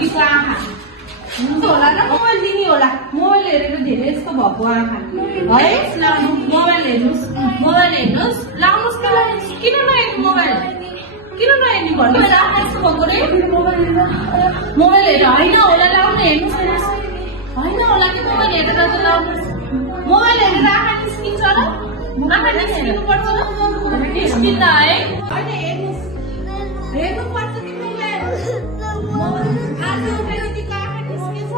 दिदीको आँखा हुन्छ होला र मोबाइल दिने होला मोबाइल हेरेर धेरै जस्तो भएको आँखा है मोबाइल हेर्नुहोस् लाउनुहोस् न किन नहेर्नु मोबाइल किन नहेर्ने भन्नुहोस् आँखा यस्तो भएको रे मोबाइल हेरेर होइन होला लाउनु हेर्नुहोस् होइन होला कि मोबाइल हेरेर त लाउनुहोस् मोबाइल हेरेर आँखा निस्किन्छ र आँखा निस्किनु पर्छ र निस्किँदा है होइन हेर्नु पर्छ कि मोबाइल आज दिदीको आँखा निस्किन्छ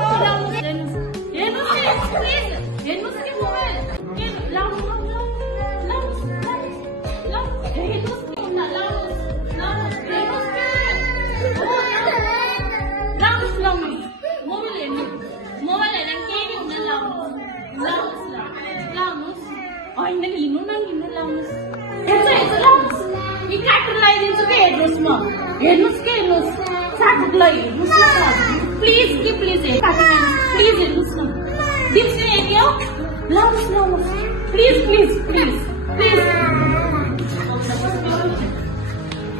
हेर्नुहोस् कि मोबाइल होइन हिँड्नु न लाउनुहोस् कार्टुन लगाइदिन्छु कि हेर्नुहोस् म हेर्नुहोस् कि हेर्नुहोस् साथीलाई हेर्नुहोस् न प्लिज कि प्लिज प्लिज हेर्नुहोस् न दिप्स हेर्ने हो लाउनुहोस् प्लिज प्लिज प्लिज प्लिज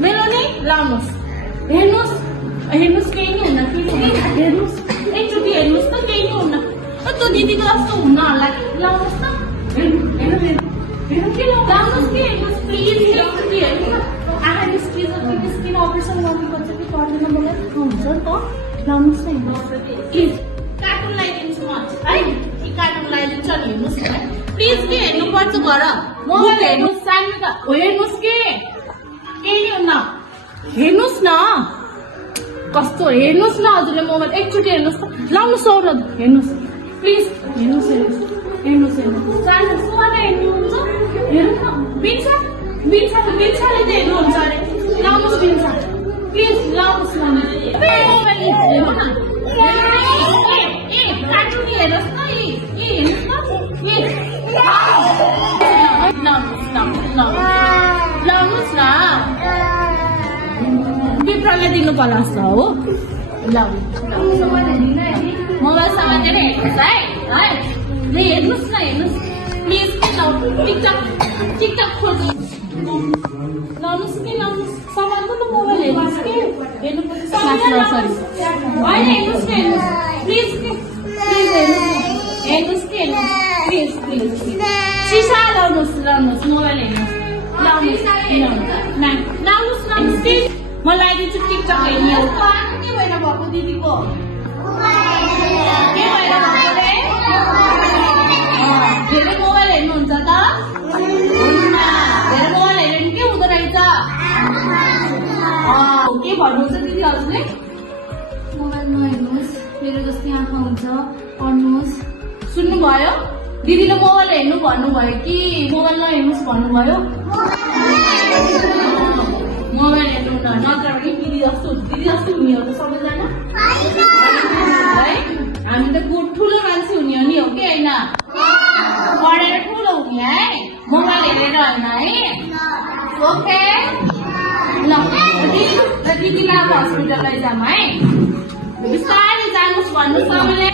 मेरो नि लाउनुहोस् हेर्नुहोस् केही नि हुन्न हेर्नुहोस् एकचोटि हेर्नुहोस् त केही नि हुन्न त्यो दिदीको जस्तो हुन्न होला कि लाउनुहोस् न लाउनुहोस् कि हेर्नुहोस् प्लिज एकचोटि हेर्नुहोस् न आँखा निस्किन अपरेसन गर्नुपर्छ कि पर्दैन मलाई हुन्छ नि त लाउनुहोस् न प्लिज कार्टुन लगाइदिन्छु म है कि कार्टुन लगाइदिन्छ नि हेर्नुहोस् न प्लिज के हेर्नुपर्छ घर मोबाइल हेर्नुहोस् सानो त हेर्नुहोस् के केही नि हुन्न हेर्नुहोस् न कस्तो हेर्नुहोस् न हजुरले मोबाइल एकचोटि हेर्नुहोस् त लाउनुहोस् औरत हेर्नुहोस् प्लिज हेर्नुहोस् सानो सुवाले हेर्नुहुन्छ हेर्नु न बिन्छाले चाहिँ हेर्नुहुन्छ अरे लाउनुहोस् बिन्छ प्लिज लाउनुहोस् मोबाइल हेर्नु न कार्टुन हेर्नुहोस् न लाउनुहोस् न बिप्रालाई दिनु पर्ला जस्तो हो मोबाइल समातेर हेर्नुहोस् है हेर्नुहोस् न प्लिज टिकटक खोज्नुहोस् लाउनुहोस् कि लाउनुहोस् समात्नु त मोबाइल हेर्नुहोस् कि हेर्नुपर्छ होइन हेर्नुहोस् कि प्लिज हेर्नुहोस् कि प्लिज सिसा लाउनुहोस् मोबाइल हेर्नुहोस् प्लिज म लगाइदिन्छु टिकटक हेर्ने हो के भएर भएको दिदीको के भएर भएको रे धेरै मोबाइल हेर्नुहुन्छ त धेरै मोबाइल हेर्नु के हुँदो रहेछ के भन्नुहुन्छ दिदी हजुरले मोबाइल नहेर्नुहोस् मेरो जस्तै आँखा हुन्छ पढ्नुहोस् सुन्नुभयो दिदीले मोबाइल हेर्नु भन्नुभयो कि मोबाइल नहेर्नुहोस् भन्नुभयो मोबाइल हेर्नु नत्र भने दिदी जस्तो हुने हो त सबैजना है हामी त ठुलो मान्छे हुने हो नि हो कि होइन पढेर ठुलो हुने है मोबाइल हेरेर होइन है ओके ल दिदीलाई अब हस्पिटल लैजाऊँ है बिस्तारै जानुहोस् भन्नुहोस् सबैले